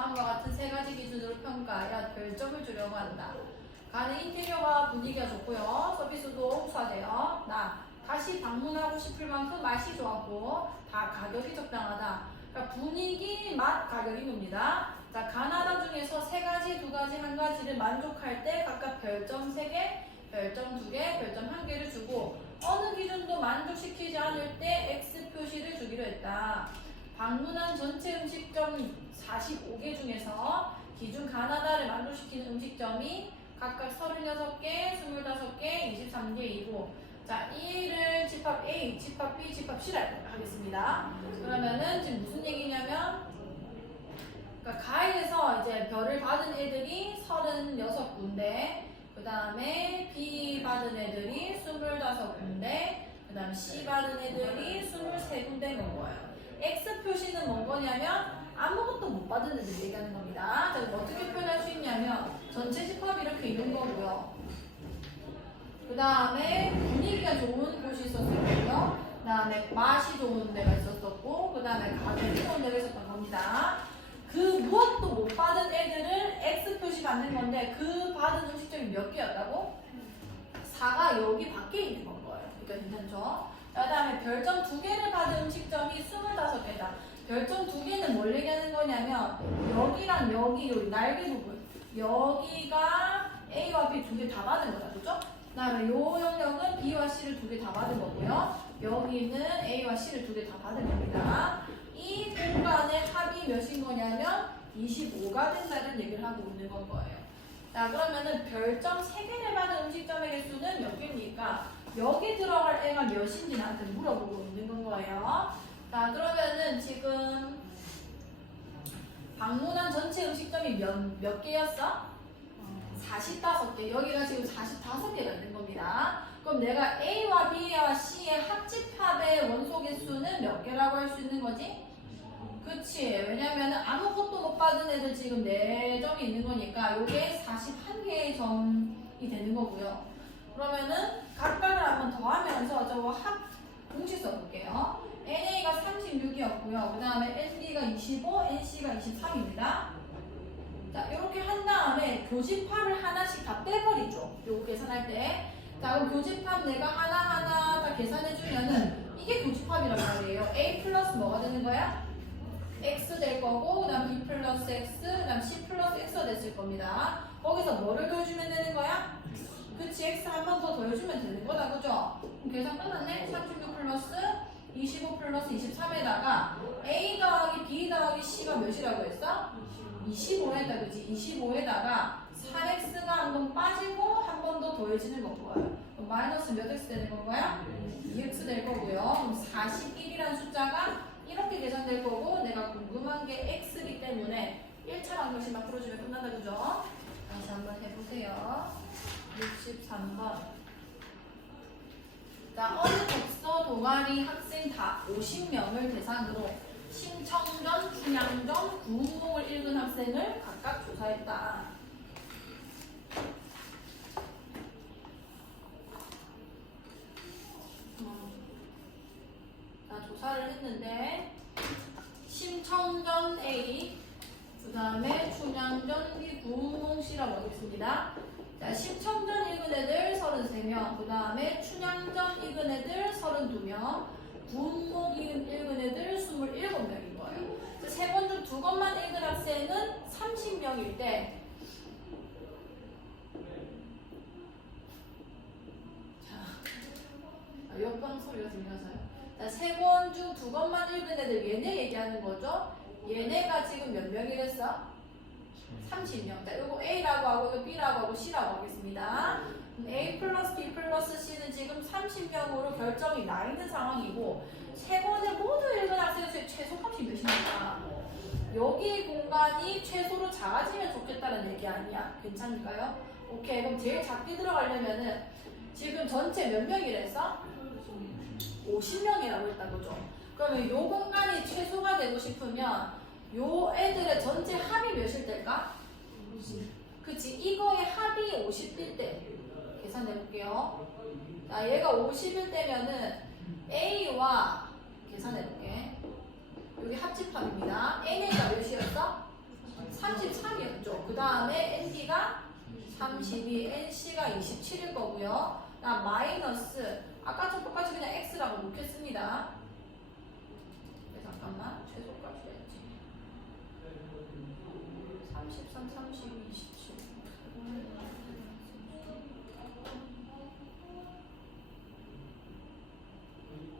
다음과 같은 세 가지 기준으로 평가하여 별점을 주려고 한다. 가는 인테리어가 분위기가 좋고요. 서비스도 흡사돼요. 다시 방문하고 싶을 만큼 맛이 좋았고 다 가격이 적당하다. 그러니까 분위기, 맛, 가격입니다. 자, 가나다 중에서 세 가지, 두 가지, 한 가지를 만족할 때 각각 별점 3개, 별점 2개, 별점 1개를 주고 어느 기준도 만족시키지 않을 때 X 표시를 주기로 했다. 방문한 전체 음식점 45개 중에서 기준 가나다를 만족시키는 음식점이 각각 36개, 25개, 23개이고 자, E를 집합 A, 집합 B, 집합 C라고 하겠습니다. 그러면은 지금 무슨 얘기냐면 그러니까 가에서 이제 별을 받은 애들이 36군데 그 다음에 B 받은 애들이 25군데 그 다음 C 받은 애들이 23군데인 거예요. X 표시는 뭔 거냐면 아무것도 못 받은 애들 얘기하는 겁니다. 자, 어떻게 표현할 수 있냐면 전체 집합이 이렇게 있는 거고요. 그 다음에 분위기가 좋은 곳이 있었고요. 그 다음에 맛이 좋은 데가 있었고 그 다음에 가격이 좋은 데가 있었던 겁니다. 그 무엇도 못 받은 애들을 X 표시 받는 건데 그 받은 음식점이 몇 개였다고? 4가 여기 밖에 있는 건 거예요. 그러니까 괜찮죠? 그 다음에 별점 2개를 받은 음식점이 25개다. 별점 2개는 뭘 얘기하는 거냐면 여기랑 여기 날개 부분 여기가 A와 B 2개 다 받은 거다. 그죠? 그 다음에 요 영역은 B와 C를 2개 다 받은 거고요. 여기는 A와 C를 2개 다 받은 겁니다. 이 공간의 합이 몇인 거냐면 25가 된다는 얘기를 하고 있는 건 거예요. 자, 그러면은 별점 3개를 받은 음식점의 개수는 몇 개입니까? 여기 들어갈 애가 몇인지 나한테 물어보고 있는 건 거예요. 자, 그러면은 지금 방문한 전체 음식점이 몇 개였어? 45개. 여기가 지금 45개가 있는 겁니다. 그럼 내가 A와 B와 C의 합집합의 원소 개수는 몇 개라고 할 수 있는 거지? 그치. 왜냐면 아무것도 못 받은 애들 지금 4점이 있는 거니까 요게 41개의 점이 되는 거고요. 그러면은 각각을 한번 더하면서 저거 합 공식 써볼게요. NA가 36이었고요. 그 다음에 NB가 25, NC가 23입니다. 자, 이렇게 한 다음에 교집합을 하나씩 다 빼버리죠. 요거 계산할 때. 자, 그럼 교집합 내가 하나하나 다 계산해주면은 이게 교집합이란 말이에요. A 플러스 뭐가 되는 거야? X 될 거고, 그 다음 B 플러스 X, 그 다음 C 플러스 X가 됐을 겁니다. 거기서 뭐를 더해주면 되는 거야? 그치, X 한 번 더 더해주면 되는 거다, 그죠? 그럼 계산 끝났네? 36 플러스 25 플러스 23에다가 A 더하기 B 더하기 C가 몇이라고 했어? 25에다, 그치? 25에다가 4x가 한 번 빠지고 한 번 더 더해지는 거고요. 그럼 마이너스 몇 x 되는 건가요? 2x 될 거고요. 그럼 41이라는 숫자가 이렇게 계산될 거고 내가 궁금한 게 x이기 때문에 1차 방정식만 풀어주면 끝난다, 그죠? 다시 한번 해보세요. 63번. 자, 어느 독서 동아리 학생 다 50명을 대상으로 신청전, 춘향전, 구운몽을 읽은 학생을 각각 조사했다. 자, 조사를 했는데 신청전 A, 그 다음에 춘향전 B, 구운몽 C라고 하겠습니다. 자, 신청전 읽은 애들 33명, 그 다음에 춘향전 읽은 애들 32명, 구운몽 읽은 애들 27명인 거예요. 세 권 중 2권만 읽은 학생은 30명일 때, 자, 옆방 소리가 들려서요. 자, 세 권 중 2권만 읽은 애들 얘네 얘기하는 거죠. 얘네가 지금 몇 명이랬어? 30명. 자, 이거 A라고 하고 이거 B라고 하고 C라고 하겠습니다. A 플러스 B 플러스 C는 지금 30명으로 결정이 나 있는 상황이고 세 번에 모두 읽은 학생의 최소 값이 몇입니까? 여기 공간이 최소로 작아지면 좋겠다는 얘기 아니야. 괜찮을까요? 오케이. 그럼 제일 작게 들어가려면은 지금 전체 몇 명이랬어? 50명이라고 했다, 그죠? 그러면 요 공간이 최소가 되고 싶으면 요 애들의 전체 합이 몇일 때일까? 그치, 이거의 합이 50일 때 계산해 볼게요. 자, 얘가 50일 때면은 A와 계산해 볼게. 여기 합집합입니다. NA가 몇이었어? 33이었죠. 그 다음에 ND가 32, NC가 27일 거고요. 나 마이너스 아까처럼 똑같이 그냥 X라고 놓겠습니다. 네, 잠깐만 최소값 해야지. 33, 32, 27.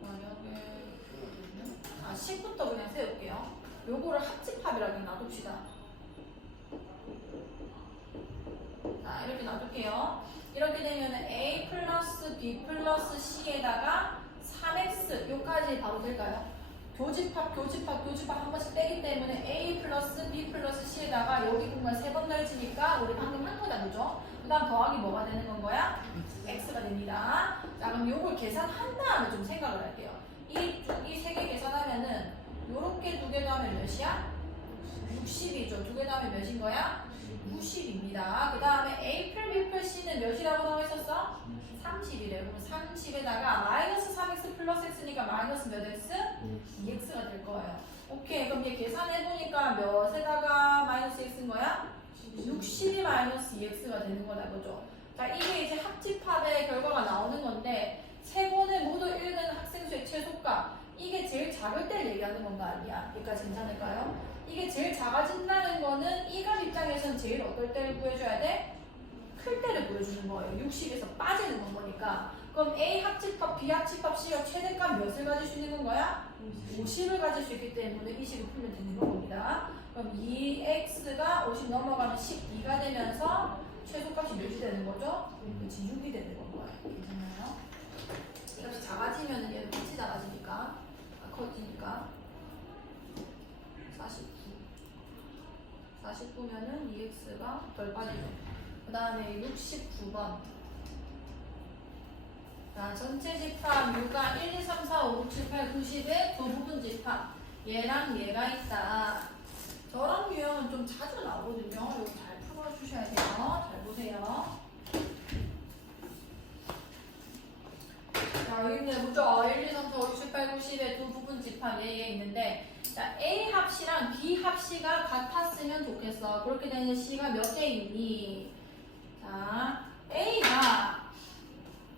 만약에 10부터 그냥 세울게요. 요거를 합집합이라고 놔둡시다. 자, 이렇게 놔둘게요. 이렇게 되면 A 플러스 B 플러스 C에다가 3X 요까지 바로 될까요? 교집합 한 번씩 빼기 때문에 A 플러스 B 플러스 C에다가 여기 공간 3번 넓지니까 우리 방금 한 거다, 그죠? 그 다음 더하기 뭐가 되는 건 거야? X가 됩니다. 자, 그럼 요걸 계산한 다음에 좀 생각을 할게요. 이 3개 계산하면은 요렇게 2개 더하면 몇이야? 60이죠. 2개 더하면 몇인 거야? 90입니다. 그 다음에 A 플 B 플 C는 몇이라고 나와 있었어? 30이래요. 그럼 30에다가 마이너스 3x 플러스 x니까 마이너스 몇 x? 2x가 될 거예요. 오케이. 그럼 얘 계산해보니까 몇에다가 마이너스 x인 거야? 60이 마이너스 2x가 되는 거다, 그죠? 자, 이게 이제 합집합의 결과가 나오는 건데, 세 번을 모두 읽은 학생 수의 최소값. 이게 제일 작을 때를 얘기하는 건가 아니야? 여기까지 괜찮을까요? 이게 제일 작아진다는 거는 이감 입장에서는 제일 어떨 때를 구해줘야 돼? 클 때를 보여주는 거예요. 60에서 빠지는 건 거니까. 그럼 A 합집합, B 합집합, C가 최대값 몇을 가질 수 있는 거야? 50을 가질 수 있기 때문에 이 식을 풀면 되는 겁니다. 그럼 2x가 50 넘어가면 12가 되면서 최소값이 몇이 되는 거죠? 그렇지, 6이 되는 건 거예요. 괜찮나요? 이 값이 작아지면 얘는 같이 작아지니까, 커지니까 49면은 2x가 덜 빠지죠. 그 다음에 69번. 자, 전체 집합 U가 1, 2, 3, 4, 5, 6, 7, 8, 90의 두 부분 집합. 얘랑 얘가 있다. 저런 유형은 좀 자주 나오거든요. 이거 잘 풀어주셔야 돼요. 잘 보세요. 자, 여기 있네. 보죠? 1, 2, 3, 4, 5, 6, 7, 8, 90의 두 부분 집합 얘 있는데, 자, A 합C랑 B 합C가 같았으면 좋겠어. 그렇게 되면 C가 몇 개 있니? 자, A가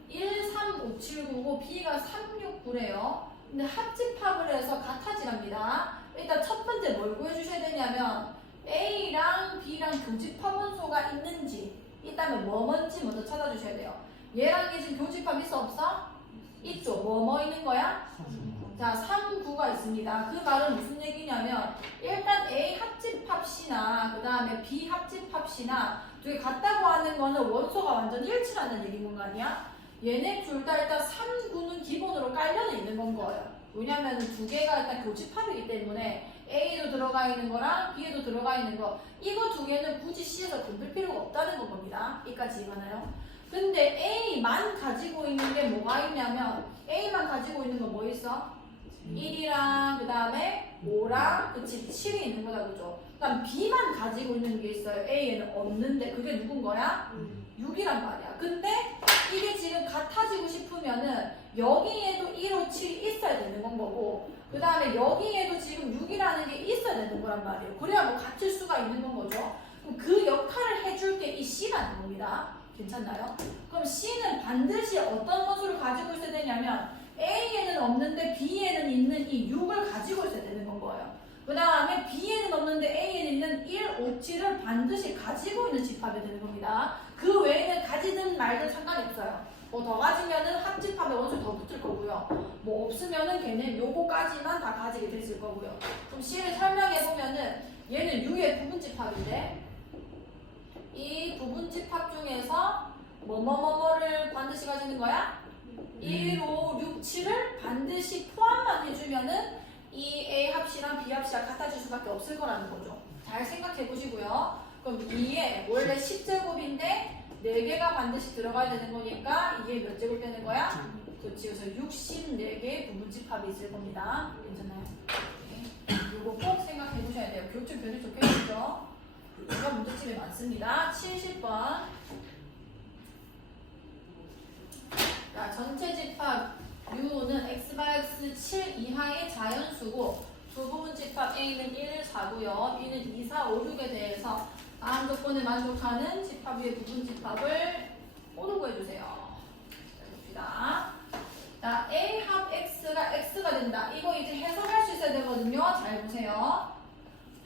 1, 3, 5, 7, 9고 B가 3, 6, 9래요. 근데 합집합을 해서 같아지랍니다. 일단 첫 번째 뭘 구해주셔야 되냐면 A랑 B랑 교집합 원소가 있는지 있다면 뭐뭔지 먼저 찾아주셔야 돼요. 얘랑 얘 지금 교집합 있어 없어? 있죠. 뭐 있는 거야? 자, 3, 9가 있습니다. 그 말은 무슨 얘기냐면 일단 A 합집합 C나 그 다음에 B 합집합 C나 두 개 같다고 하는 거는 원소가 완전 일치한다는 얘기인 거 아니야? 얘네 둘 다 일단 3, 9는 기본으로 깔려는 있는 건 거예요. 왜냐면 두 개가 일단 교집합이기 때문에 A도 들어가 있는 거랑 B에도 들어가 있는 거 이거 두 개는 굳이 C에서 건들 필요가 없다는 겁니다. 여기까지 이해가나요? 근데 A만 가지고 있는 게 뭐가 있냐면 A만 가지고 있는 거 뭐 있어? 1이랑 그 다음에 5랑 그치 7이 있는 거다, 그죠? 그다음 B만 가지고 있는 게 있어요. A에는 없는데 그게 누군 거야? 6이란 말이야. 근데 이게 지금 같아지고 싶으면은 여기에도 1, 5, 7이 있어야 되는 건 거고 그 다음에 여기에도 지금 6이라는 게 있어야 되는 거란 말이에요. 그래야 뭐 같을 수가 있는 건 거죠. 그럼 그 역할을 해줄 게 이 C라는 겁니다. 괜찮나요? 그럼 C는 반드시 어떤 원소를 가지고 있어야 되냐면 A에는 없는데 B에는 있는 이 6을 가지고 있어야 되는 건 거예요. 그 다음에 B에는 없는데 A에는 있는 1, 5, 7을 반드시 가지고 있는 집합이 되는 겁니다. 그 외에는 가지든 말든 상관이 없어요. 뭐 더 가지면은 합집합에 원수 더 붙을 거고요. 뭐 없으면은 걔는 요거까지만 다 가지게 됐을 거고요. 그럼 C를 설명해 보면은 얘는 U의 부분집합인데 이 부분집합 중에서 뭐뭐뭐뭐를 반드시 가지는 거야? 1, 5, 6, 7을 반드시 포함만 해주면은 이 A 합C랑 B 합C가 같아질 수밖에 없을 거라는 거죠. 잘 생각해 보시고요. 그럼 2에 원래 10제곱인데 4개가 반드시 들어가야 되는 거니까 이게 몇 제곱 되는 거야? 그렇지. 그래서 64개의 부분집합이 있을 겁니다. 괜찮나요? 이거 꼭 생각해 보셔야 돼요. 교출 변이 좋겠죠? 이런 문제집이 많습니다. 70번. 자, 전체 집합 U는 X바이너스 7 이하의 자연수고 두 부분 집합 A는 1, 4고요. B는 2, 4, 5, 6에 대해서 다음 조건에 만족하는 집합 위의 부분 집합을 모두 구해주세요. 자, 봅시다. 자, A 합 X가 X가 된다. 이거 이제 해석할 수 있어야 되거든요. 잘 보세요.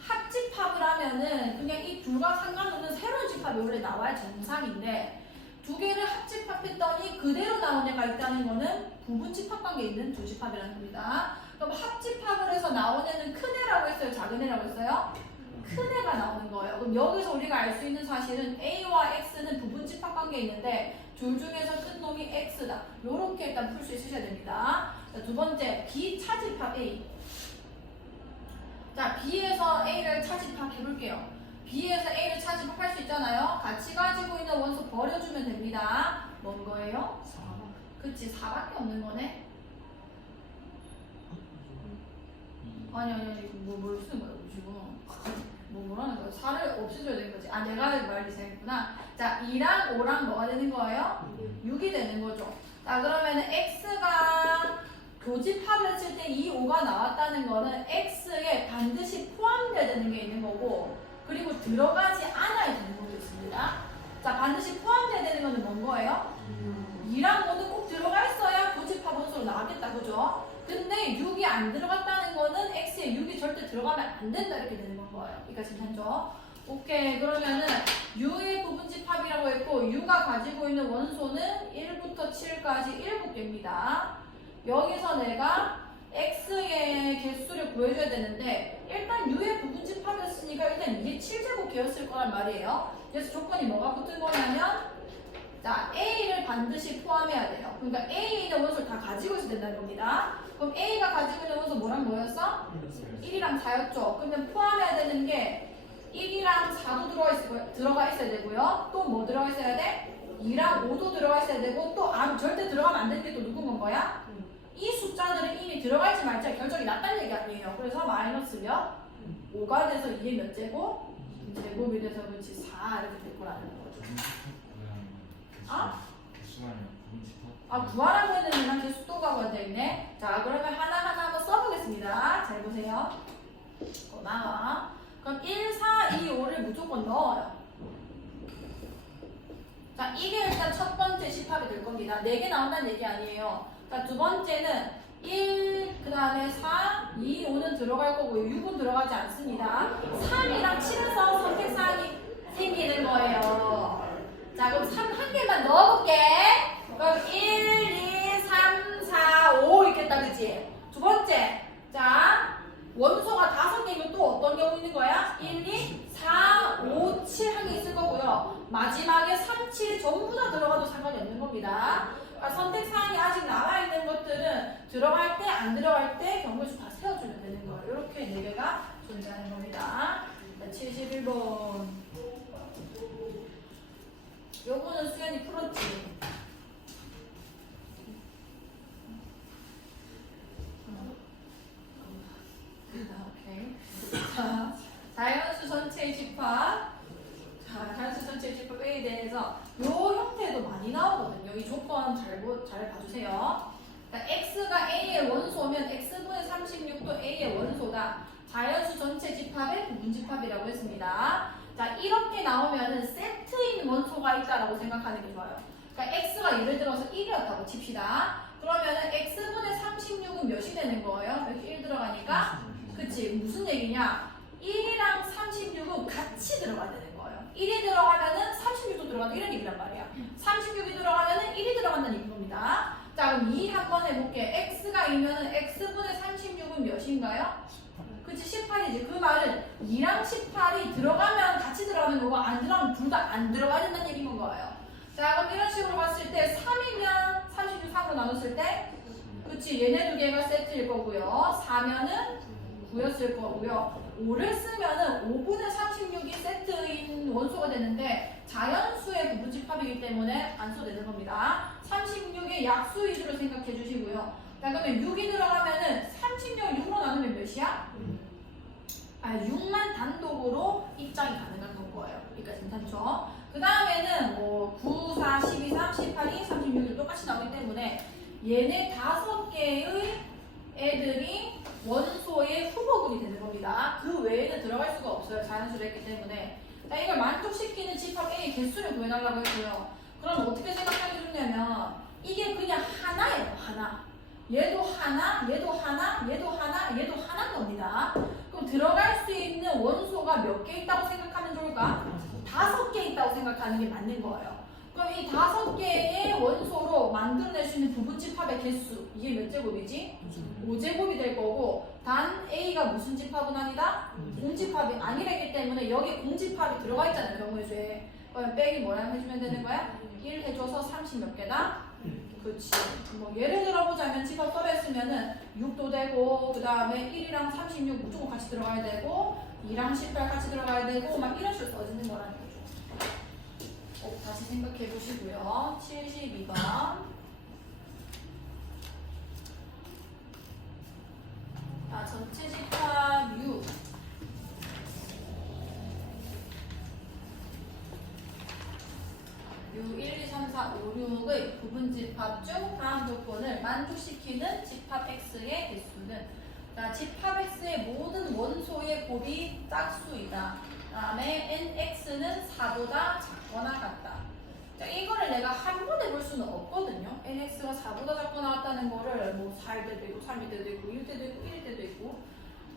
합집합을 하면은 그냥 이 둘과 상관없는 새로운 집합이 원래 나와야 정상인데 두 개를 합집합했더니 그대로 나온 애가 있다는 거는 부분 집합 관계에 있는 두 집합이라는 겁니다. 그럼 합집합을 해서 나온 애는 큰 애라고 했어요? 작은 애라고 했어요? 큰 애가 나오는 거예요. 그럼 여기서 우리가 알 수 있는 사실은 A와 X는 부분 집합 관계에 있는데 둘 중에서 큰 놈이 X다. 요렇게 일단 풀 수 있으셔야 됩니다. 자, 두 번째, B 차집합 A. 자, B에서 A를 차집합 해볼게요. B에서 A를 차집합할 수 있잖아요. 같이 가지고 있는 원소 버려주면 됩니다. 뭔 거예요? 4. 그치, 4밖에 없는 거네. 아니, 뭘 쓰는 거예요, 지금? 뭐라는 거예요? 4를 없애줘야 되는 거지. 아, 내가 말이 잘했구나. 자, 2랑 5랑 뭐가 되는 거예요? 6이 되는 거죠. 자, 그러면은 X가 교집합을 했을 때 이 5가 나왔다는 거는 X에 반드시 포함되어야 되는 게 있는 거고, 그리고 들어가지 않아야 되는 것도 있습니다. 자, 반드시 포함되어야 되는 거는 뭔 거예요? 2랑 5는 꼭 들어가 있어야 교집합 원소로 나왔겠다, 그죠? 근데 6이 안 들어갔다는 거는 X에 6이 절대 들어가면 안 된다 이렇게 되는 건 거예요. 여기까지 괜찮죠? 오케이, 그러면은 U의 부분집합이라고 했고 U가 가지고 있는 원소는 1부터 7까지 7개입니다. 여기서 내가 X의 개수를 구해줘야 되는데 일단 U의 부분집합이었으니까 일단 이게 7제곱 개였을 거란 말이에요. 그래서 조건이 뭐가 붙은 거냐면 자, A를 반드시 포함해야 돼요. 그러니까 A에 있는 원소를 다 가지고 있어야 된다는 겁니다. 그럼 A가 가지고 있는 원소 뭐랑 뭐였어? 1이랑 4였죠. 그러면 포함해야 되는 게 1이랑 4도 들어가 있어야 되고요. 또 뭐 들어가 있어야 돼? 2랑 5도 들어가 있어야 되고 또 절대 들어가면 안 되는 게 또 누군 건 거야? 이 숫자들은 이미 들어갈지 말지 결정이 났다는 얘기 아니에요. 그래서 마이너스 몇? 5가 돼서 2의 몇 제곱? 2제곱이 돼서 그렇지 4 이렇게 될 거라는 거죠. 아? 아, 구하라고 했는데 난 계속 또 가고 앉아있네. 자, 그러면 하나하나 한번 써보겠습니다. 잘 보세요. 나와. 그럼 1, 4, 2, 5를 무조건 넣어요. 자, 이게 일단 첫 번째 집합이 될 겁니다. 4개 나온다는 얘기 아니에요. 자, 두 번째는 1, 그 다음에 4, 2, 5는 들어갈 거고요. 6은 들어가지 않습니다. 3이랑 7에서 선택사항이 생기는 거예요. 자, 그럼 3 한 개만 넣어볼게. 그럼 1, 2, 3, 4, 5 있겠다, 그치? 두 번째. 자, 원소가 5개면 또 어떤 경우 있는 거야? 1, 2, 4, 5, 7 한 개 있을 거고요. 마지막에 3, 7이 전부 다 들어가도 상관이 없는 겁니다. 그러니까 선택사항이 아직 남아있는 것들은 들어갈 때, 안 들어갈 때 경우수 다 세워주면 되는 거예요. 이렇게 4개가 존재하는 겁니다. 자, 71번. 요거는 수연이 풀었지. 오케이. 자, 자연수 전체의 집합. 자, 자연수 전체의 집합 A에 대해서 요 형태도 많이 나오거든요. 이 조건 잘 봐주세요. 자, X가 A의 원소면 X분의 36도 A의 원소다. 자연수 전체 집합의 부분집합이라고 했습니다. 자, 이렇게 나오면은 세트인 원소가 있다라고 생각하는 게 좋아요. 그러니까 X가 예를 들어서 1이었다고 칩시다. 그러면은 X분의 36은 몇이 되는 거예요? 여기 1 들어가니까? 그치? 무슨 얘기냐? 1이랑 36은 같이 들어가야 되는 거예요. 1이 들어가면은 36도 들어간다. 이런 얘기란 말이야. 36이 들어가면은 1이 들어간다는 얘기인 겁니다. 자, 그럼 2 한번 해볼게. X가 있면은 X분의 36은 몇인가요? 그치, 18이지. 그 말은 2랑 18이 들어가면 같이 들어가는 거고 안 들어가면 둘 다 안 들어가야 된다는 얘기인 거예요. 자, 그럼 이런 식으로 봤을 때 3이면 36, 3으로 나눴을 때 그치, 얘네 두 개가 세트일 거고요. 4면은 9였을 거고요. 5를 쓰면은 5분의 36이 세트인 원소가 되는데 자연수의 부분집합이기 때문에 안 써도 되는 겁니다. 36의 약수 위주로 생각해 주시고요. 자, 그러면 6이 들어가면은 36을 6으로 나누면 몇이야? 6만 단독으로 입장이 가능한 건 거예요. 그러니까 괜찮죠? 그 다음에는 뭐 9, 4, 12, 3, 18이 36이 똑같이 나오기 때문에 얘네 5개의 애들이 원소의 후보 원소분이 되는 겁니다. 그 외에는 들어갈 수가 없어요. 자연수로 했기 때문에. 자, 이걸 만족시키는 집합 A의 개수를 구해달라고 했고요. 그럼 어떻게 생각하기 좋냐면 이게 그냥 하나예요. 하나. 얘도 하나, 얘도 하나, 얘도 하나, 얘도 하나인 겁니다. 그럼 들어갈 수 있는 원소가 몇 개 있다고 생각하면 좋을까? 5개 있다고 생각하는 게 맞는 거예요. 그럼 이 5개의 원소로 만들어낼 수 있는 부분집합의 개수, 이게 몇 제곱이지? 5제곱이 될 거고, 단 A가 무슨 집합은 아니다? 공집합이 아니라기 때문에 여기 공집합이 들어가 있잖아요, 경우의 수에. 그럼 빼기 뭐라 해주면 되는 거야? 1 해줘서 30 몇 개다? 그렇지. 뭐 예를 들어보자면 집합 써봤으면은 6도 되고, 그 다음에 1이랑 36 무조건 같이 들어가야 되고, 2랑 18 같이 들어가야 되고, 막 이런 식으로 써지는 거라는 거죠. 꼭 다시 생각해 보시고요. 72번. 자, 전체 집합 U. U 1, 2, 3, 4, 5, 6의 부분 집합 중 다음 조건을 만족시키는 집합 X의 개수는, 자, 집합 X의 모든 원소의 곱이 짝수이다. 그 다음에 nx는 4보다 작거나 같다. 자, 이거를 내가 한 번에 볼 수는 없거든요. nx가 4보다 작거나 같다는 거를 뭐 4일 때도 있고 3일 때도 있고 1일 때도 있고 1일 때도 있고.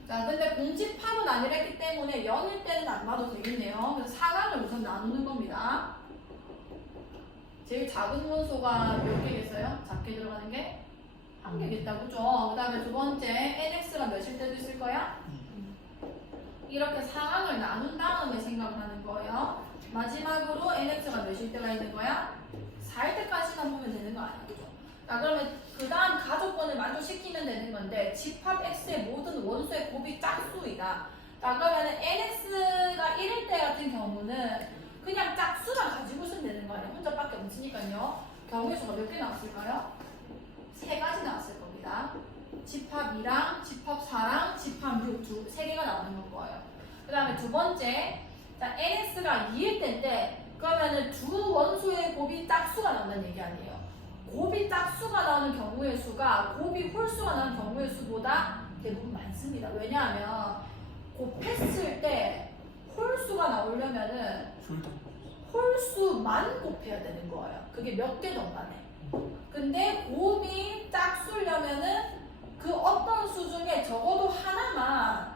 자, 근데 공집합은 아니랬기 때문에 0일 때는 안 봐도 되겠네요. 그래서 상항을 우선 나누는 겁니다. 제일 작은 원소가 몇 개겠어요? 작게 들어가는 게? 한 개겠다, 그죠? 그 다음에 두 번째, nx가 몇일 때도 있을 거야? 이렇게 상항을 나눈 다음에 생각을 하는 거예요. 마지막으로 nx가 몇일 때가 있는 거야? 4일 때까지만 보면 되는 거 아니야, 그죠? 자, 그러면 그 다음 가족권을 만족시키면 되는 건데, 집합 x의 모든 원소의 곱이 짝수이다. 자, 그러면 nx가 1일 때 같은 경우는 그냥 짝수만 가지고 있으면 되는 거 아니야. 혼자밖에 없으니까요. 경우의 수가 몇 개 나왔을까요? 3가지 나왔을 겁니다. 집합 2랑 집합 4랑 집합 6, 3개가 나오는 거예요. 그 다음에 두 번째, 자, nx가 2일 때인데 그러면은 두 원소의 곱이 짝수가 나온다는 얘기 아니에요. 곱이 짝수가 나오는 경우의 수가 곱이 홀수가 나오는 경우의 수보다 대부분 많습니다. 왜냐하면 곱했을 때 홀수가 나오려면은 홀수만 곱해야 되는 거예요. 그게 몇 개든 간에. 근데 곱이 짝수려면은 그 어떤 수 중에 적어도 하나만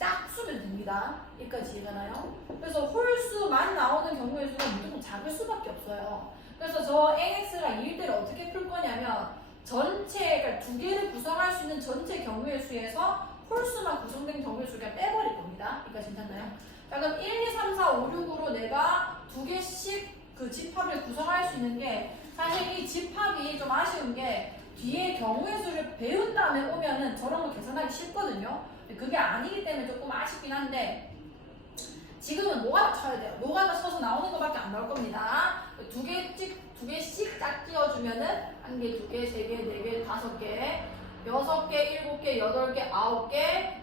짝수면 됩니다. 여기까지 이해가나요? 그래서 홀수만 나오는 경우의 수가 무조건 작을 수밖에 없어요. 그래서 저 nx가 2일 때를 어떻게 풀 거냐면 전체, 그러니까 두 개를 구성할 수 있는 전체 경우의 수에서 홀수만 구성된 경우의 수를 그냥 빼버릴 겁니다. 여기까지 괜찮나요? 자, 그럼 1, 2, 3, 4, 5, 6으로 내가 두 개씩 그 집합을 구성할 수 있는 게, 사실 이 집합이 좀 아쉬운 게 뒤에 경우의 수를 배운 다음에 오면은 저런 거 계산하기 쉽거든요. 그게 아니기 때문에 조금 아쉽긴 한데, 지금은 노가다 쳐야 돼요. 노가다 쳐서 나오는 것밖에 안 나올 겁니다. 두 개씩 딱 띄워주면은 1개, 2개, 3개, 4개, 5개, 6개, 7개, 8개, 9개,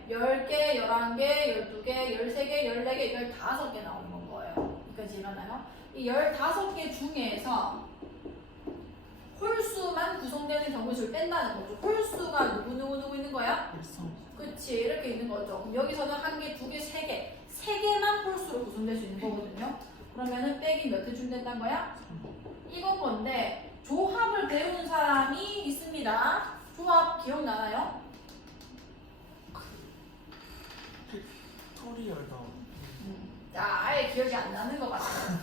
10개, 11개, 12개, 13개, 14개, 15개 나오는 건 거예요. 여기까지 일어나요? 이 15개 중에서 홀수만 구성되는 경우의 수를 뺀다는 거죠. 홀수가 누구 있는 거야? 그치, 이렇게 있는 거죠. 그럼 여기서는 1개, 2개, 3개, 3개만 홀수로 구성될 수 있는 거거든요. 그러면은 빼기 몇 회 주면 된다는 거야? 이건 건데 조합을 배우는 사람이 있습니다. 조합 기억나나요? 빅토리아다. 자, 아예 기억이 안 나는 것 같아요.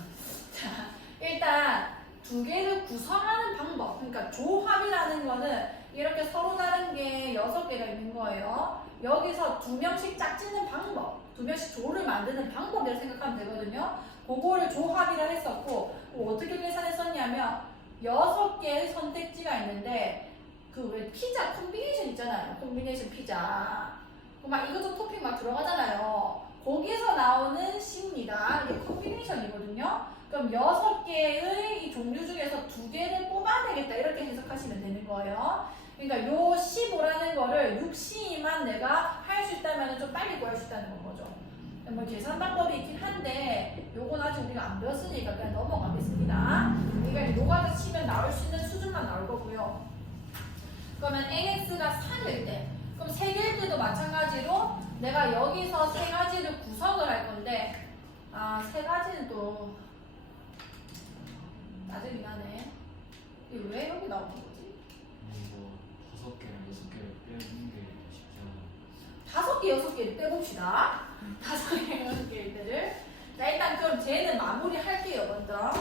자, 일단 두 개를 구성하는 방법, 그러니까 조합이라는 거는 이렇게 서로 다른 게 6개가 있는 거예요. 여기서 2명씩 짝짓는 방법, 2명씩 조를 만드는 방법이라고 생각하면 되거든요. 그거를 조합이라 했었고, 어떻게 계산했었냐면 6개의 선택지가 있는데 그 왜 피자 콤비네이션 있잖아요. 콤비네이션 피자. 막 이것도 토핑 막 들어가잖아요. 거기서 나오는 C입니다. 이게 콤비네이션이거든요. 그럼 6개의 이 종류 중에서 2개를 뽑아내겠다 이렇게 해석하시면 되는 거예요. 그러니까 요 C5라는 거를 6C만 내가 할 수 있다면 좀 빨리 구할 수 있다는 거죠. 뭐 계산 방법이 있긴 한데 요건 아직 우리가 안 배웠으니까 그냥 넘어가겠습니다. 그러니까 노가다 치면 나올 수 있는 수준만 나올 거고요. 그러면 nx가 3일 때, 그럼 세 개일 때도 마찬가지로 내가 여기서 세 가지를 구성을 할 건데, 세 가지는 또 짜증이 나네. 이게 왜 여기 나오는 거지? 뭐 5개랑 6개를 빼는 게 쉽지 않아. 5개, 6개를 빼봅시다. 5개, 6개일 때를. 자, 일단 그럼 쟤는 마무리 할게요, 먼저.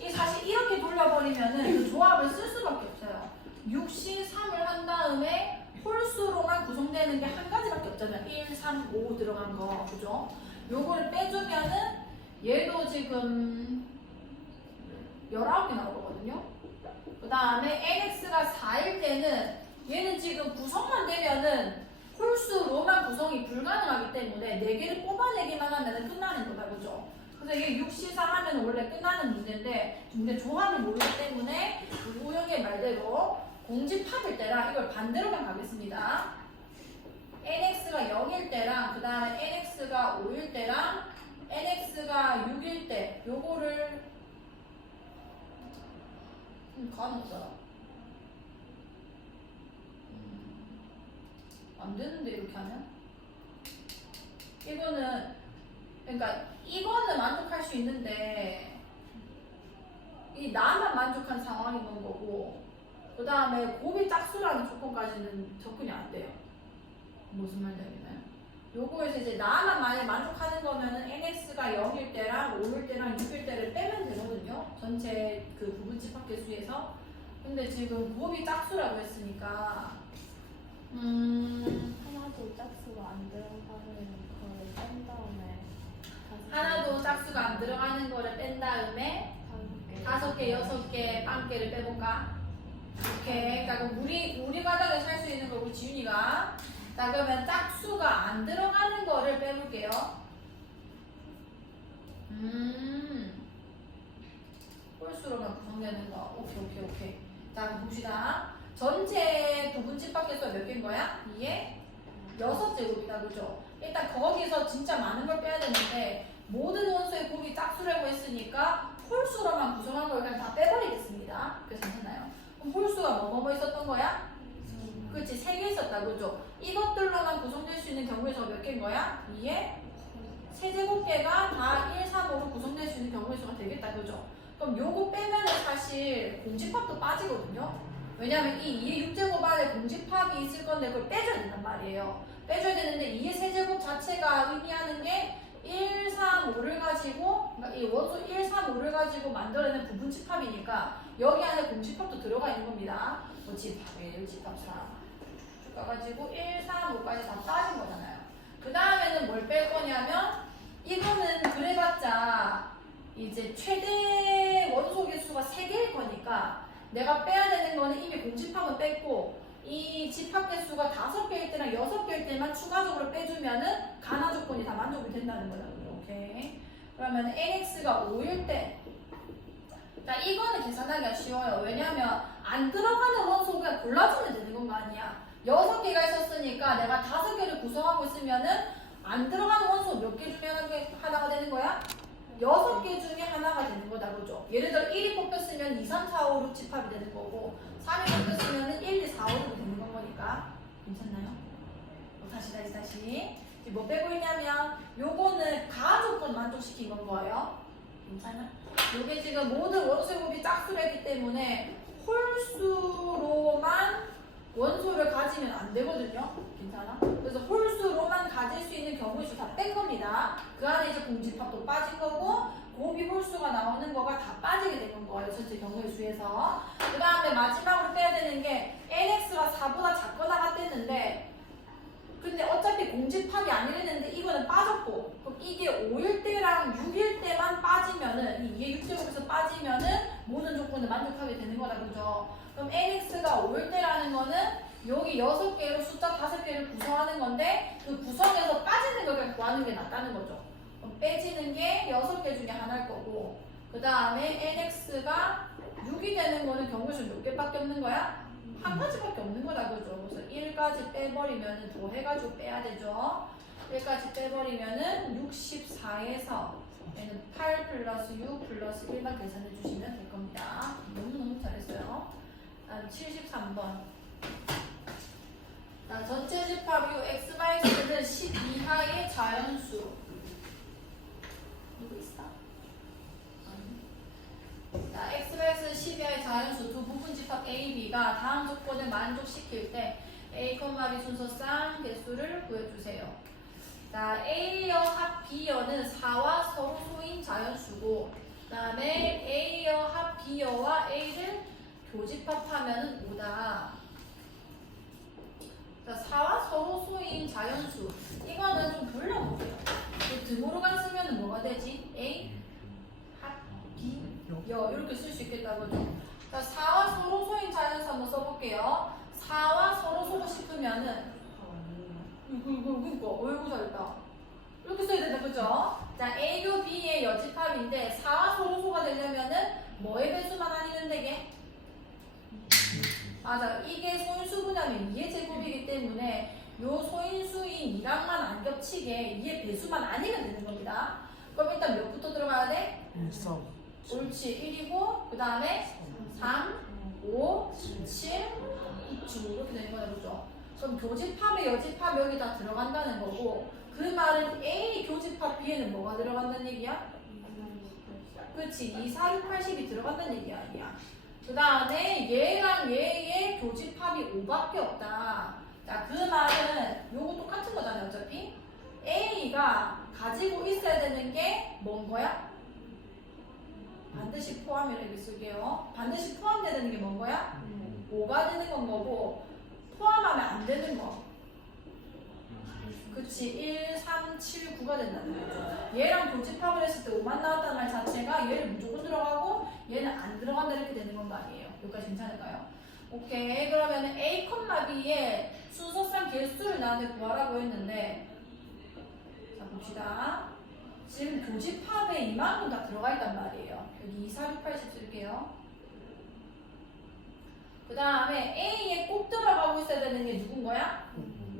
이 사실 이렇게 돌려버리면은 그 조합을 쓸 수밖에 없어요. 63을 한 다음에 홀수로만 구성되는 게 한 가지밖에 없잖아요. 1, 3, 5 들어간 거. 그죠? 요거를 빼주면은 얘도 지금 19개 나오거든요. 그 다음에 nx가 4일 때는 얘는 지금 구성만 되면은 홀수로만 구성이 불가능하기 때문에 4개를 뽑아내기만 하면 끝나는 거다. 그죠? 그래서 이게 6시사 하면 원래 끝나는 문제인데 근데 조합을 모르기 때문에 우영의 말대로 공집합일 때랑 이걸 반대로만 가겠습니다. nx가 0일 때랑 그 다음에 nx가 5일 때랑 nx가 6일 때 요거를 가능하다. 안 되는데 이렇게 하면? 이거는 그러니까 이거는 만족할 수 있는데 이 나만 만족한 상황인 건 거고 그 다음에 곱이 짝수라는 조건까지는 접근이 안 돼요. 무슨 말이냐면 요거에서 이제 나만 만약 만족하는 거면은 nx가 0일 때랑 5일 때랑 6일 때를 빼면 되거든요. 전체 그 부분집합 개수에서. 근데 지금 곱이 짝수라고 했으니까 하나도 짝수가 안 들어가는 거를 뺀 다음에 하나도 짝수가 안 들어가는 거를 뺀 다음에 5개, 6개, 빵개를 빼볼까? 오케이. 그러니까 우리 바닥에 살 수 있는 거고 지윤이가. 자 그러면 짝수가 안 들어가는 거를 빼볼게요. 홀수로만 구성되는 거. 오케이. 자 그럼 봅시다. 전체 부분집합 개수가 몇 개인 거야? 2에 6제곱이다. 그죠? 일단 거기서 진짜 많은 걸 빼야 되는데 모든 원소의 곱이 짝수라고 했으니까 홀수로만 구성한 걸 그냥 다 빼버리겠습니다. 그래서 괜찮아요. 그럼 홀수가 뭐 있었던 거야? 그렇지, 3개 있었다. 그죠? 이것들로만 구성될 수 있는 경우의 수가 몇 개인 거야? 2에 세제곱계가 다 1, 3, 5로 구성될 수 있는 경우의 수가 되겠다. 그죠? 그럼 요거 빼면은 사실 공집합도 빠지거든요. 왜냐면 이 2의 6제곱 안에 공집합이 있을 건데 그걸 빼줘야 된단 말이에요. 빼줘야 되는데 2의 세제곱 자체가 의미하는 게 1, 3, 5를 가지고 그러니까 이 원소 1, 3, 5를 가지고 만들어낸 부분집합이니까 여기 안에 공집합도 들어가 있는 겁니다. 뭐 집합1, 집합 4 쭉 가가지고 1, 3, 5까지 다 빠진 거잖아요. 그 다음에는 뭘 뺄 거냐면 이거는 그래봤자 이제 최대 원소 개수가 3개일 거니까 내가 빼야 되는 거는 이미 공집합은 뺐고 이 집합 개수가 5개일 때랑 6개일 때만 추가적으로 빼주면은 가나 조건이 다 만족이 된다는 거다. 오케이. 그러면 nx가 5일 때. 자, 이거는 계산하기가 쉬워요. 왜냐면 안 들어가는 원소가 골라주면 되는 건 거 아니야. 6개가 있었으니까 내가 5개를 구성하고 있으면은 안 들어가는 원소 몇 개 중에 하나가 되는 거야? 6개 중에 하나가 되는 거다. 그죠? 예를 들어 1이 뽑혔으면 2, 3, 4, 5, 6 집합이 되는 거고 3이 뽑혔으면 1, 2, 4, 5로 되는 건 거니까 괜찮나요? 다시 뭐 빼고 있냐면 요거는 가조건 만족시킨 건 거예요. 괜찮아? 요게 지금 모든 원소곱이 짝수랬기 때문에 홀수로만 원소를 가지면 안 되거든요. 괜찮아? 그래서 홀수로만 가질 수 있는 경우의 수 다 뺀 겁니다. 그 안에 이제 공집합도 빠진 거고 곱이 홀수가 나오는 거가 다 빠지게 되는 거예요. 전체 경우의 수에서. 그 다음에 마지막으로 빼야 되는 게 nx가 4보다 작거나 같았는데 근데 어차피 공집합이 아니랬는데 이거는 빠졌고 그럼 이게 5일 때랑 6일 때만 빠지면은 이 2의 6제곱에서 빠지면은 모든 조건을 만족하게 되는 거다. 그죠? 그럼 nx가 5일 때라는 거는 여기 6개로 숫자 5개를 구성하는 건데 그 구성에서 빠지는 걸 구하는 게 낫다는 거죠. 그럼 빼지는 게 6개 중에 하나일 거고 그 다음에 nx가 6이 되는 거는 경우수 몇 개밖에 없는 거야? 한 가지밖에 없는 거다. 그죠? 그래서 1까지 빼버리면은 더 해가지고 빼야 되죠. 1까지 빼버리면은 64에서 얘는 8 플러스 6 플러스 1만 계산해 주시면 될 겁니다. 너무너무 잘했어요. 다음 73번. 자, 전체 집합 교집합 요 x는 10 이하의 자연수. 누구 있어? 자, x는 10 이하의 자연수 두 부분집합 a, b가 다음 조건을 만족시킬 때 a, b 순서상 개수를 구해주세요. 자, A여 합 B여는 4와 서로 소인 자연수고, 그 다음에 A여 합 B여와 A를 교집합하면 5다. 자, 4와 서로 소인 자연수. 이거는 좀 불러볼게요. 드모르간 쓰면 뭐가 되지? A 합 B여 이렇게 쓸 수 있겠다고 죠. 자, 4와 서로 소인 자연수 한번 써볼게요. 4와 서로 소고 싶으면은 그니까 어이구 잘했다. 이렇게 써야 된다, 그죠? 자, A교 B의 여집합인데 4와 서로소가 되려면은 뭐의 배수만 아니면 되게? 맞아, 이게 소인수 분하면 2의 제곱이기 때문에 요 소인수인 2랑만 안 겹치게 2의 배수만 아니면 되는 겁니다. 그럼 일단 몇부터 들어가야 돼? 3 옳지, 1이고 그 다음에 3, 5, 7, 9 이렇게 되는 거네, 그죠? 그럼 교집합에 여집합 여기 다 들어간다는 거고, 그 말은 A 교집합 B에는 뭐가 들어간다는 얘기야? 그렇지, 2, 4, 6, 80이 들어간다는 얘기 아니야. 그 다음에 얘랑 얘의 교집합이 5밖에 없다. 자, 그 말은 요거 똑같은 거잖아요, 어차피. A가 가지고 있어야 되는 게 뭔 거야? 반드시 포함이라고 쓸게요. 반드시 포함되는 게 뭔 거야? 5가 되는 건 거고, 포함하면 안 되는 거. 그치, 1, 3, 7, 9가 된다는 거죠. 얘랑 교집합을 했을 때 5만 나왔다는 말 자체가 얘를 무조건 들어가고 얘는 안 들어간다 이렇게 되는 건 아니에요. 여기까지 괜찮을까요? 오케이. 그러면 A, B의 순서상 개수를 나한테 구하라고 했는데, 자 봅시다. 지금 교집합에 이만큼 다 들어가 있단 말이에요. 여기 2, 4, 6, 80 쓸게요. 그 다음에 A에 꼭 들어가고 있어야 되는 게 누군 거야?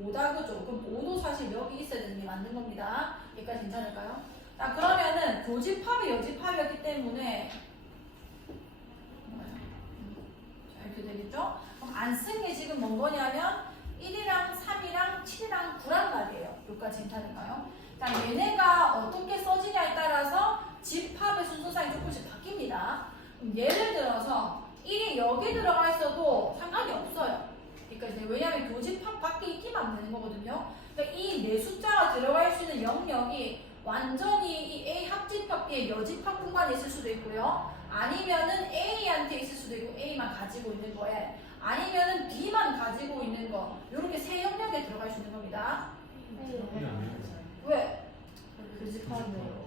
5다, 그죠? 그럼 5도 사실 여기 있어야 되는 게 맞는 겁니다. 여기까지 괜찮을까요? 자, 그러면은 교집합이 여집합이었기 때문에 자, 이렇게 되겠죠? 그럼 안 쓴 게 지금 뭔 거냐면 1이랑 3이랑 7이랑 9란 말이에요. 여기까지 괜찮을까요? 자, 얘네가 어떻게 써지냐에 따라서 집합의 순서상이 조금씩 바뀝니다. 그럼 예를 들어서 1이 여기 들어가 있어도 상관이 없어요. 그러니까 이제 왜냐하면 교집합 밖에 있기만 되는 거거든요. 그러니까 이 네 숫자가 들어갈 수 있는 영역이 완전히 이 A 합집합 B의 여집합 공간에 있을 수도 있고요. 아니면은 A한테 있을 수도 있고 A만 가지고 있는 거에, 아니면은 B만 가지고 있는 거, 이렇게 세 영역에 들어갈 수 있는 겁니다. 왜?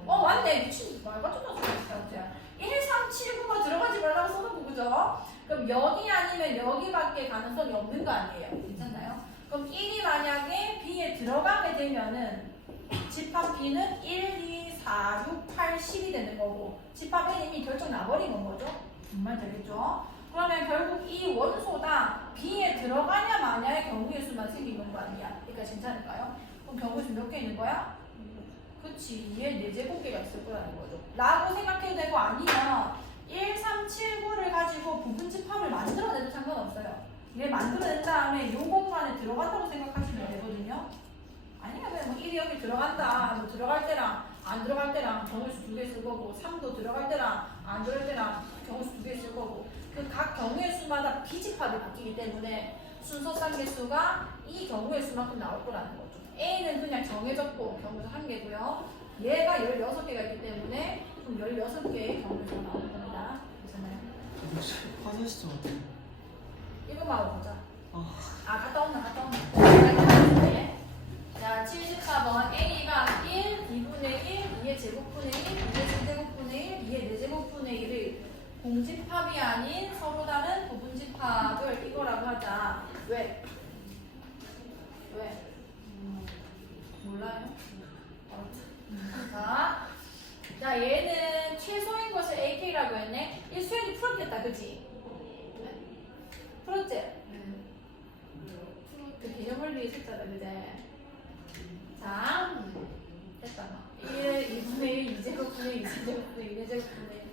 맞네. 미친 말과 좀 맞췄다. 1, 3, 7, 9가 들어가지 말라고 써놓고, 그죠? 그럼 여기 아니면 여기밖에 가능성이 없는 거 아니에요? 괜찮나요? 그럼 1이 만약에 B에 들어가게 되면은 집합 B는 1, 2, 4, 6, 8, 10이 되는 거고, 집합 N이 이미 결정 나버린 건 거죠? 정말 되겠죠? 그러면 결국 이 원소가 B에 들어가냐 마냐의 경우의 수만 생기는 거 아니야? 그러니까 괜찮을까요? 그럼 경우의 수 몇 개 있는 거야? 그치, 2에 4제곱개가 있을 거라는 거죠. 라고 생각해도 되고, 아니면 1, 3, 7, 9를 가지고 부분집합을 만들어내도 상관없어요. 얘 만들어낸 다음에 요 공간에 들어간다고 생각하시면 되거든요. 아니면 그냥 뭐 1이 여기 들어간다, 뭐 들어갈 때랑 안 들어갈 때랑 경우수 2개 있을 거고, 3도 들어갈 때랑 안 들어갈 때랑 경우수 2개 있을 거고, 그 각 경우의 수마다 비집합이 바뀌기 때문에 순서상 개수가 이 경우의 수만큼 나올 거라는 거죠. A는 그냥 정해졌고 경우수 1개고요. 얘가 16개가 있기 때문에 좀 16개의 경우의 수가 나오는 겁니다. 괜찮아요? 화살시점 어때? 이거만 보자. 갔다 온다. 자, 74번 A가 1, 2분의 1, 2의 제곱분의 1, 2의 세제곱분의 1, 2의 4제곱분의 1을 공집합이 아닌 서로 다른 부분집합을 이거라고 하자. 왜? 몰라요? 자, 얘는 최소인 것을 AK라고 했네. 이 수연이 풀었겠다, 그치? 풀었지? 그 개념원리 있었잖아, 그제? 자, 됐다. 1, 2분의 1, 2제곱분의 1, 2제곱분의 1, 2제곱분의 1.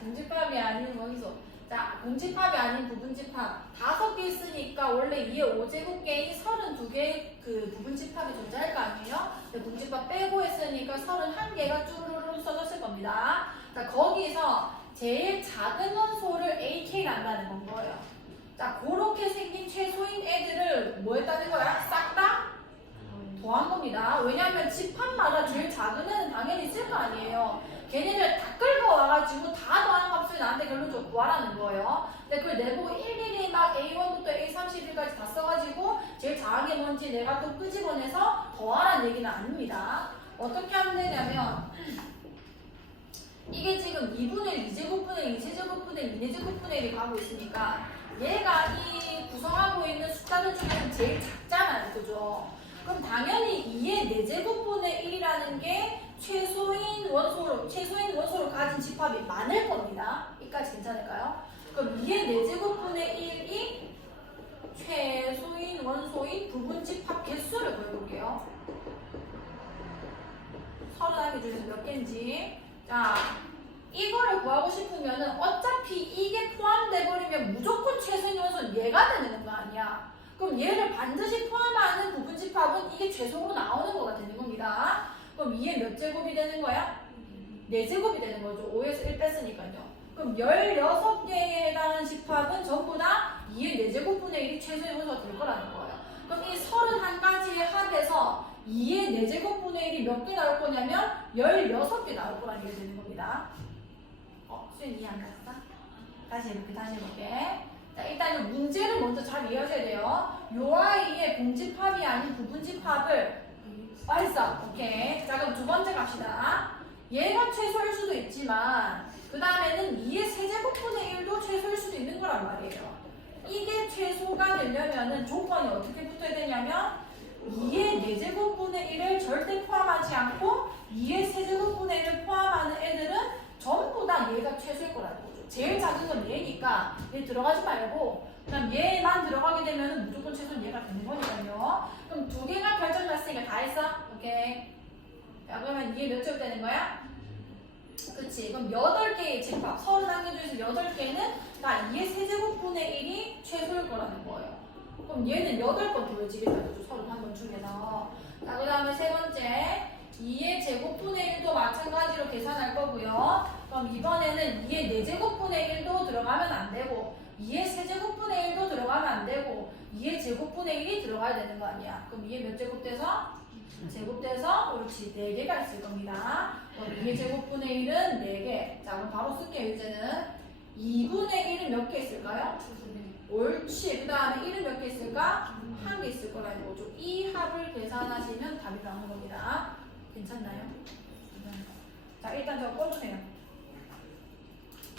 공집합이 아닌 원소. 자, 공집합이 아닌 부분집합 5개 있으니까 원래 2의 5제곱개인 32개 2개 그 부분집합이 존재할 거 아니에요? 근데 부분집합 빼고 했으니까 31개가 쭈루루루 써졌을 겁니다. 자, 거기서 제일 작은 원소를 AK를 한다는 건 거예요. 자, 그렇게 생긴 최소인 애들을 뭐 했다는 거야? 싹 다 더한 겁니다. 왜냐하면 집합마다 제일 작은 애는 당연히 있을 거 아니에요. 걔네들 다 끌고 와가지고 다 더하는 값을 나한테 결론적으로 구하라는 거예요. 근데 그걸 내보고 일일이 막 A1부터 A31까지 다 써가지고 제일 작은 게 뭔지 내가 또 끄집어내서 더하라는 얘기는 아닙니다. 어떻게 하면 되냐면 이게 지금 2분의 1, 2제곱분의 1, 2제곱분의 1, 2제곱분의 1이 가고 있으니까 얘가 이 구성하고 있는 숫자들 중에는 제일 작잖아요. 그죠? 그럼 당연히 2의 4제곱분의 1이라는 게 최소인 원소로 가진 집합이 많을 겁니다. 여기까지 괜찮을까요? 그럼 2의 4제곱분의 1이 최소인 원소인 부분 집합 개수를 구해볼게요. 31개 중에서 몇 개인지. 자, 이거를 구하고 싶으면은 어차피 이게 포함돼 버리면 무조건 최소인 원소는 얘가 되는 거 아니야. 그럼 얘를 반드시 포함하는 부분 집합은 이게 최소로 나오는 거가 되는 겁니다. 그럼 2의 몇 제곱이 되는 거야? 4제곱이 되는 거죠. 5에서 1 뺐으니까요. 그럼 16개에 해당하는 집합은 전부 다 2의 4제곱분의 1이 최소인 원소가 될 거라는 거예요. 그럼 이 31가지의 합에서 2의 4제곱분의 1이 몇 개 나올 거냐면 16개 나올 거라는 게 되는 겁니다. 수연 이해 안 갔어? 다시 해볼게. 자, 일단은 문제를 먼저 잘 이해하셔야 돼요. 요 아이의 공집합이 아닌 부분집합을 알았어. 오케이. 자, 그럼 두 번째 갑시다. 얘가 최소일 수도 있지만 그 다음에는 2의 세제곱분의 1도 최소일 수도 있는 거란 말이에요. 이게 최소가 되려면은 조건이 어떻게 붙어야 되냐면 2의 4제곱분의 1을 절대 포함하지 않고 2의 세제곱분의 1을 포함하는 애들은 전부 다 얘가 최소일 거라는 거죠. 제일 작은 건 얘니까 얘 들어가지 말고 그냥 얘만 들어가게 되면 무조건 최소는 얘가 되는 거니까요. 그럼 두 개가 결정났으니까 다 했어? 오케이. 자, 그러면 이게 몇 제곱 되는 거야? 그치. 그럼 8개의 집합, 31개 중에서 8개는 다 2의 세제곱분의 1이 최소일 거라는 거예요. 그럼 얘는 8번 더해지겠다는 거죠. 31번 중에서. 자, 그 다음에 세 번째. 2의 제곱분의 1도 마찬가지로 계산할 거고요. 그럼 이번에는 2의 4제곱분의 1도 들어가면 안 되고 2의 세제곱분의 1도 들어가면 안 되고 2의 제곱분의 1이 들어가야 되는 거 아니야. 그럼 2의 몇 제곱돼서? 제곱돼서 그렇지 4개가 있을 겁니다. 그럼 2의 제곱분의 1은 4개. 자, 그럼 바로 쓸게요. 이제는 2분의 1은 몇 개 있을까요? 옳지. 그 다음에 1은 몇 개 있을까? 1개 있을 거라는 거죠. 이 합을 계산하시면 답이 나오는 겁니다. 괜찮나요? 자, 일단 저거 꺼주세요.